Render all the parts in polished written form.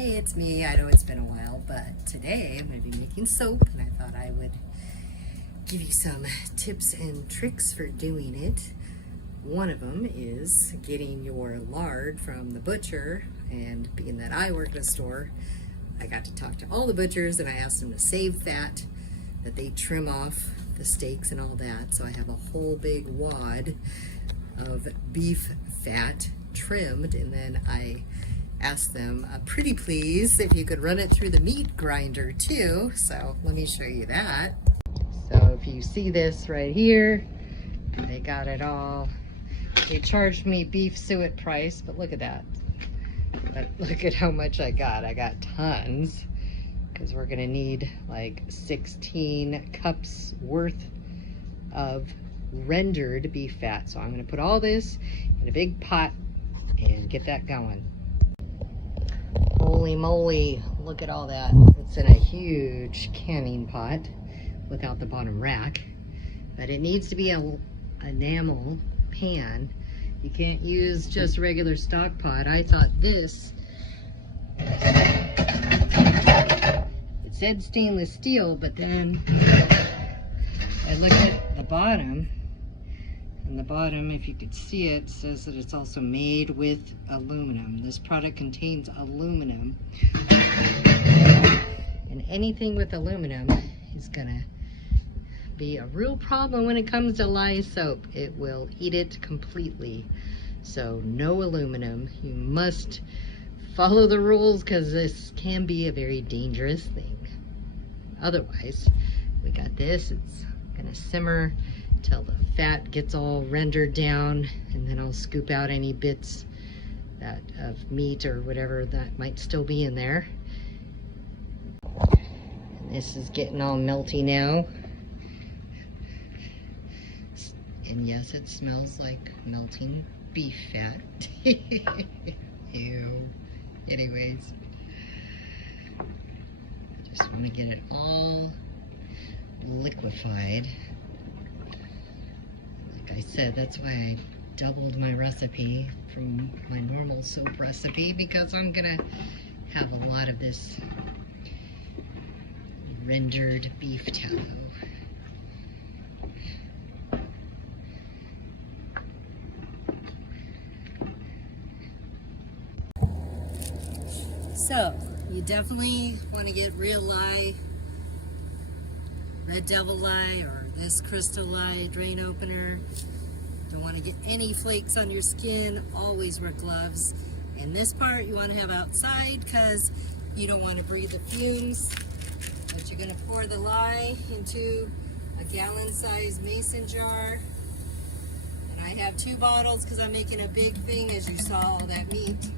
Hey, it's me. I know it's been a while, but today I'm going to be making soap, and I thought I would give you some tips and tricks for doing it. One of them is getting your lard from the butcher, and being that I work at a store, I got to talk to all the butchers and I asked them to save fat, that they trim off the steaks and all that. So I have a whole big wad of beef fat trimmed, and then I asked them, pretty please, if you could run it through the meat grinder too. So let me show you that. So if you see this right here, they got it all. They charged me beef suet price, but look at that. But look at how much I got. I got tons, because we're gonna need like 16 cups worth of rendered beef fat. So I'm gonna put all this in a big pot and get that going. Holy moly, look at all that. It's in a huge canning pot without the bottom rack, but it needs to be an enamel pan. You can't use just a regular stock pot. I thought this, it said stainless steel, but then I looked at the bottom, and the bottom, if you could see it, says that it's also made with aluminum. This product contains aluminum, and anything with aluminum is gonna be a real problem when it comes to lye soap. It will eat it completely. So no aluminum. You must follow the rules, because this can be a very dangerous thing. Otherwise, we got this. It's gonna simmer till the fat gets all rendered down, and then I'll scoop out any bits that of meat or whatever that might still be in there. And this is getting all melty now. And yes, it smells like melting beef fat. Ew. Anyways, I just want to get it all liquefied. Like I said, that's why I doubled my recipe from my normal soap recipe, because I'm gonna have a lot of this rendered beef tallow. So, you definitely want to get real lye, red devil lye, or this crystal lye drain opener. Don't want to get any flakes on your skin. Always wear gloves. And this part you want to have outside, because you don't want to breathe the fumes. But you're going to pour the lye into a gallon-sized mason jar. And I have 2 bottles because I'm making a big thing, as you saw all that meat.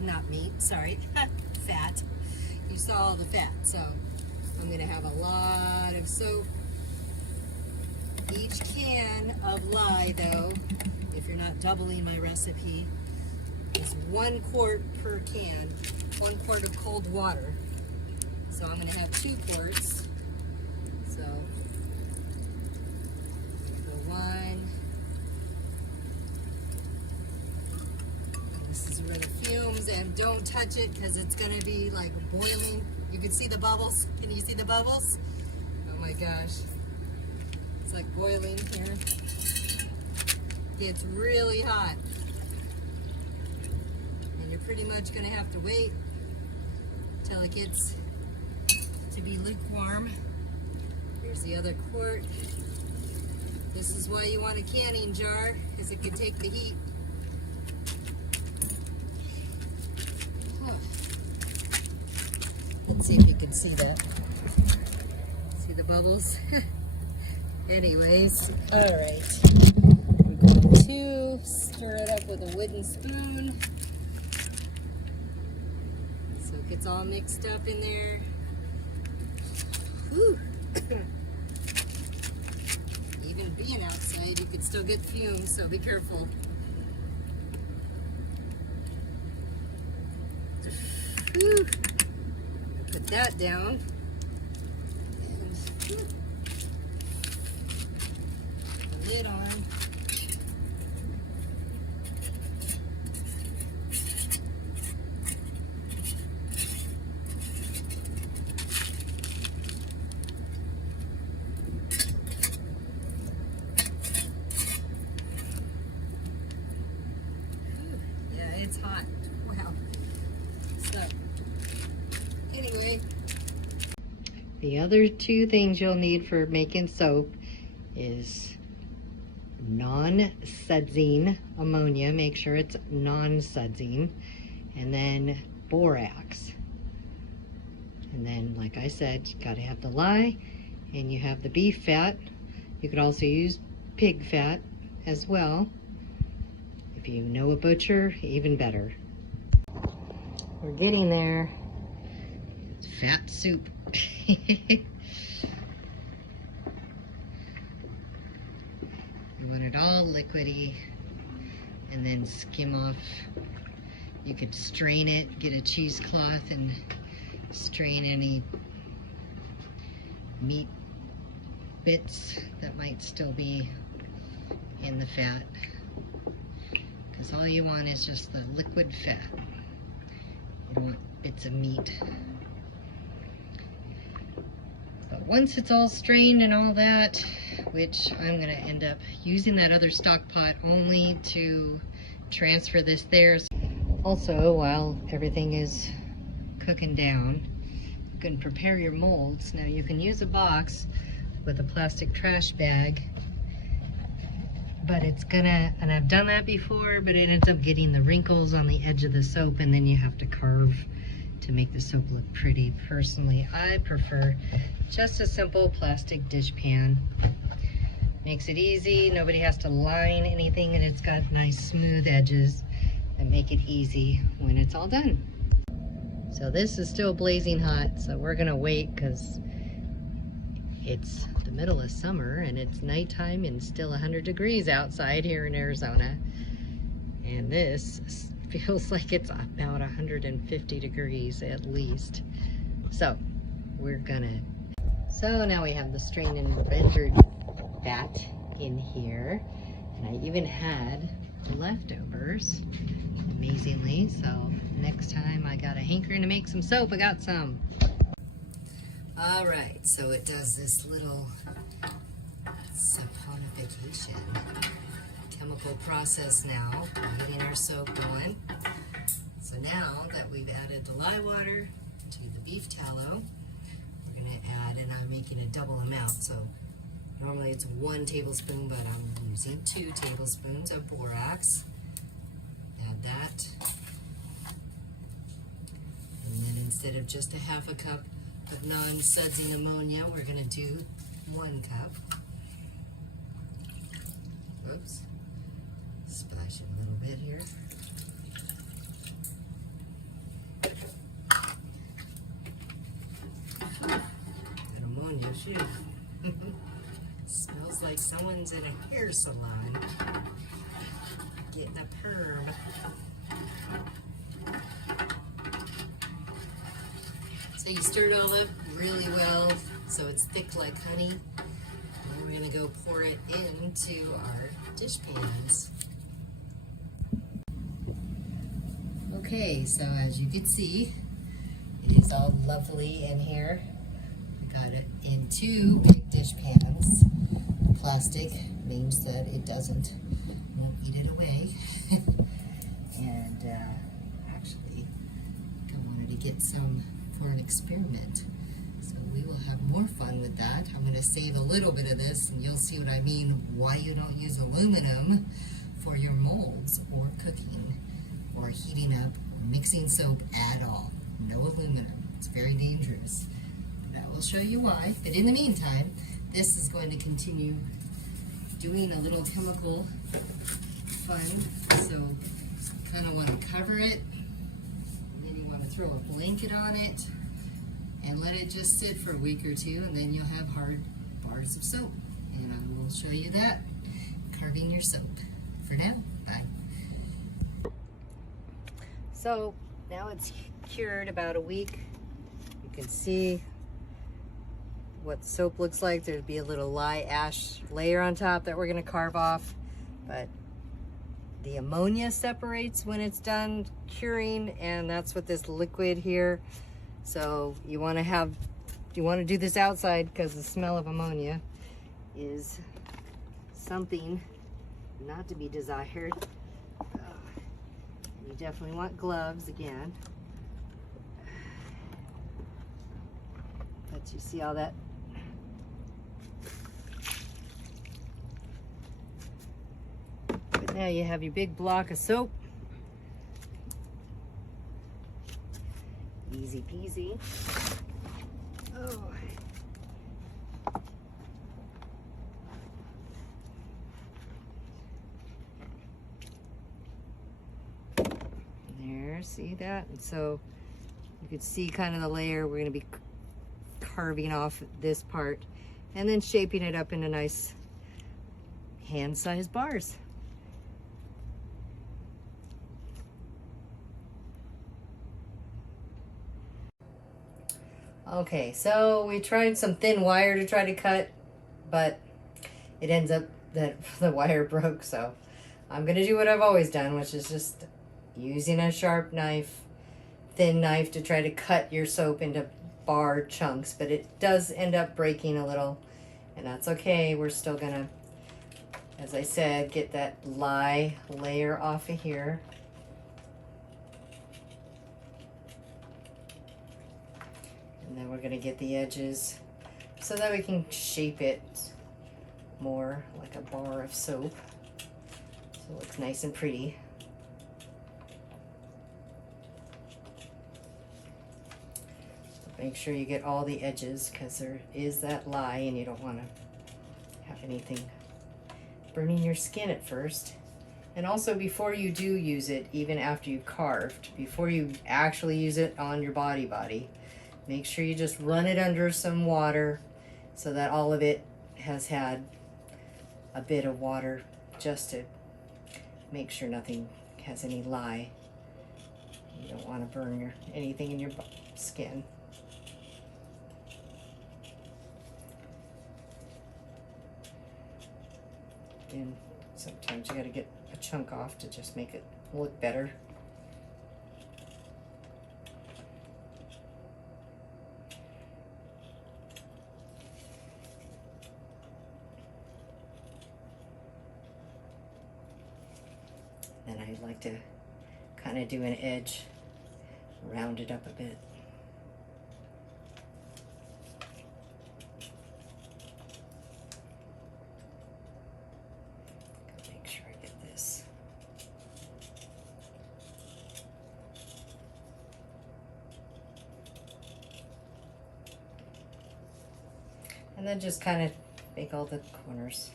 Not meat, sorry, fat. You saw all the fat, so I'm gonna have a lot of soap. Each can of lye, though, if you're not doubling my recipe, is 1 quart per can, 1 quart of cold water. So I'm gonna have 2 quarts. So the 1. This is where the fumes, and don't touch it, because it's gonna be like boiling. You can see the bubbles. Can you see the bubbles? Oh my gosh. It's like boiling here. It's really hot. And you're pretty much gonna have to wait till it gets to be lukewarm. Here's the other quart. This is why you want a canning jar, because it can take the heat. Let's see if you can see that. See the bubbles? Anyways, all right. We're going to stir it up with a wooden spoon, so it gets all mixed up in there. Whew. Even being outside, you could still get fumes, so be careful. Whew. Put that down, and the lid on. it's hot. Wow. So, anyway. The other two things you'll need for making soap is non-sudsing ammonia. Make sure it's non-sudsing. And then borax. And then, like I said, you gotta have the lye, and you have the beef fat. You could also use pig fat as well. If you know a butcher, even better. We're getting there. It's fat soup. You want it all liquidy, and then skim off. You could strain it, get a cheesecloth and strain any meat bits that might still be in the fat, because all you want is just the liquid fat. You don't want bits of meat. But once it's all strained and all that, which I'm going to end up using that other stock pot only to transfer this there. Also, while everything is cooking down, you can prepare your molds. Now you can use a box with a plastic trash bag, but it's gonna, and I've done that before, but it ends up getting the wrinkles on the edge of the soap, and then you have to carve to make the soap look pretty. Personally, I prefer just a simple plastic dishpan. Makes it easy, nobody has to line anything, and it's got nice smooth edges that make it easy when it's all done. So this is still blazing hot, so we're gonna wait because it's the middle of summer and it's nighttime and still 100 degrees outside here in Arizona. And this feels like it's about 150 degrees at least. So we're gonna, so now we have the strained and rendered fat in here. And I even had leftovers, amazingly. So next time I got a hankering to make some soap, I got some. All right, so it does this little saponification chemical process now, getting our soap going. So now that we've added the lye water to the beef tallow, we're gonna add, and I'm making a double amount. So normally it's 1 tablespoon, but I'm using 2 tablespoons of borax. Add that. And then instead of just a half a cup of non-sudsing ammonia, we're gonna do 1 cup. Whoops. Splash it a little bit here. That ammonia, shoot. Smells like someone's in a hair salon getting a perm. So you stir it all up really well so it's thick like honey. And we're gonna go pour it into our dish pans. Okay, so as you can see, it is all lovely in here. We got it in 2 big dish pans. Plastic means that it won't eat it away. And actually, I wanted to get some for an experiment. So we will have more fun with that. I'm going to save a little bit of this, and you'll see what I mean, why you don't use aluminum for your molds or cooking or heating up or mixing soap at all. No aluminum. It's very dangerous. But I will show you why. But in the meantime, this is going to continue doing a little chemical fun. So you kind of want to cover it, and then you want to throw a blanket on it and let it just sit for a week or 2, and then you'll have hard bars of soap. And I will show you that carving your soap. For now, bye. So now it's cured about a week. You can see what soap looks like. There'd be a little lye ash layer on top that we're going to carve off, but the ammonia separates when it's done curing, and that's what this liquid here. So you want to do this outside because the smell of ammonia is something not to be desired. You definitely want gloves again. But you see all that? But now you have your big block of soap. Easy peasy. Oh. There, see that? And so you can see kind of the layer. We're going to be carving off this part and then shaping it up into nice hand-sized bars. Okay, so we tried some thin wire to try to cut, but it ends up that the wire broke, so I'm gonna do what I've always done, which is just using a sharp knife, thin knife, to try to cut your soap into bar chunks, but it does end up breaking a little, and that's okay. We're still gonna, as I said, get that lye layer off of here. And then we're going to get the edges so that we can shape it more like a bar of soap so it looks nice and pretty. So make sure you get all the edges because there is that lye and you don't want to have anything burning your skin at first. And also before you do use it, even after you've carved, before you actually use it on your body, make sure you just run it under some water so that all of it has had a bit of water, just to make sure nothing has any lye. You don't want to burn anything in your skin. And sometimes you got to get a chunk off to just make it look better. And I like to kind of do an edge, round it up a bit. Make sure I get this. And then just kind of make all the corners.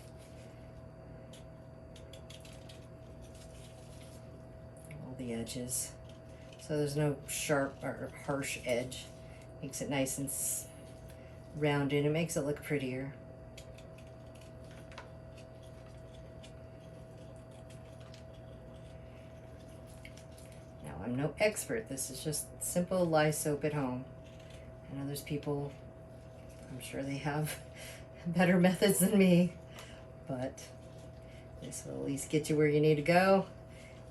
The edges, so there's no sharp or harsh edge. Makes it nice and rounded. It makes it look prettier. Now, I'm no expert. This is just simple lye soap at home. I know there's people, I'm sure they have better methods than me, but this will at least get you where you need to go.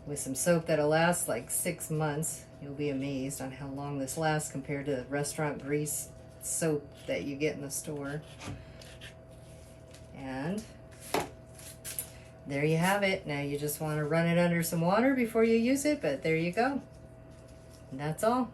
With some soap that'll last like 6 months. You'll be amazed on how long this lasts compared to the restaurant grease soap that you get in the store. And there you have it. Now you just want to run it under some water before you use it, but there you go. And that's all.